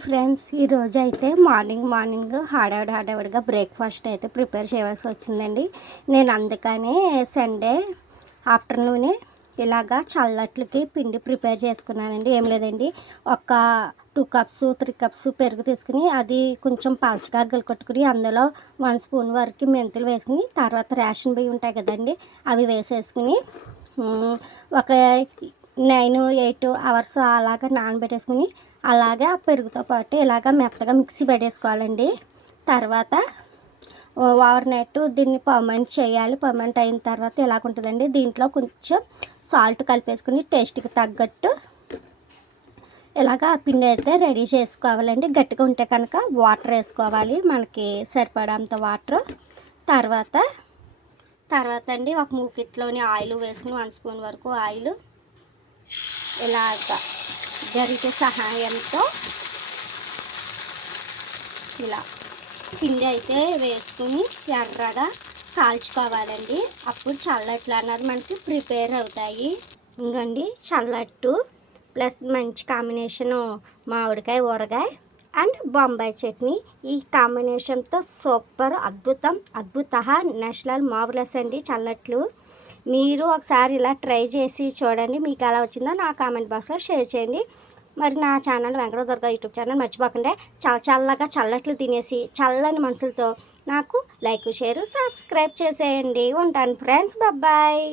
Friends, ఈరోజు అయితే morning హడావిడిగా బ్రేక్ఫాస్ట్ అయితే ప్రిపేర్ చేయాల్సి వచ్చిందండి. నేను అందుకని సండే ఆఫ్టర్నూనే ఇలాగా చల్లట్లకి పిండి ప్రిపేర్ చేసుకున్నానండి. ఏం లేదండి, ఒక 2 కప్స్ 3 కప్స్ పెరుగు తీసుకుని అది కొంచెం పలచగా కొట్టుకుని అందులో 1 స్పూన్ వరకు మెంతులు వేసుకుని, తర్వాత రేషన్ బియ్యం ఉంటాయి కదండి, అవి వేసేసుకుని ఒక 9-8 అవర్స్ అలాగా నానబెట్టేసుకుని అలాగే ఆ పెరుగుతో పాటు ఇలాగ మెత్తగా మిక్సీ పెట్టేసుకోవాలండి. తర్వాత ఓవర్ నైట్ దీన్ని పర్మనెంట్ చేయాలి. పర్మనెంట్ అయిన తర్వాత ఇలాగ ఉంటుందండి. దీంట్లో కొంచెం సాల్ట్ కలిపేసుకుని టేస్ట్కి తగ్గట్టు ఇలాగ ఆ పిండి అయితే రెడీ చేసుకోవాలండి. గట్టిగా ఉంటే కనుక వాటర్ వేసుకోవాలి, మనకి సరిపడంత వాటర్. తర్వాత అండి ఒక మూకిట్లోని ఆయిల్ వేసుకుని 1 స్పూన్ వరకు ఆయిల్ ఇలాగ గరిటె సహాయంతో ఇలా పిండి అయితే వేసుకుని ఎర్రగా కాల్చుకోవాలండి. అప్పుడు చల్లట్లు అన్నది మనకి ప్రిపేర్ అవుతాయి. ఇంకండి, చల్లట్టు ప్లస్ మంచి కాంబినేషను మామిడికాయ ఊరగాయ అండ్ బొంబాయి చట్నీ. ఈ కాంబినేషన్తో సూపర్, అద్భుత నేషనల్ మార్వెలస్ అండి చల్లట్లు. మీరు ఒకసారి ఇలా ట్రై చేసి చూడండి. మీకు ఎలా వచ్చిందో నా కామెంట్ బాక్స్లో షేర్ చేయండి. మరి నా channel Venkata Durga YouTube channel మర్చిపోకుండా చల్లగా చల్లట్లు తినేసి చల్లని మనసులతో నాకు లైక్, షేర్, సబ్స్క్రైబ్ చేసేయండి. ఉంటాను ఫ్రెండ్స్, బాయ్.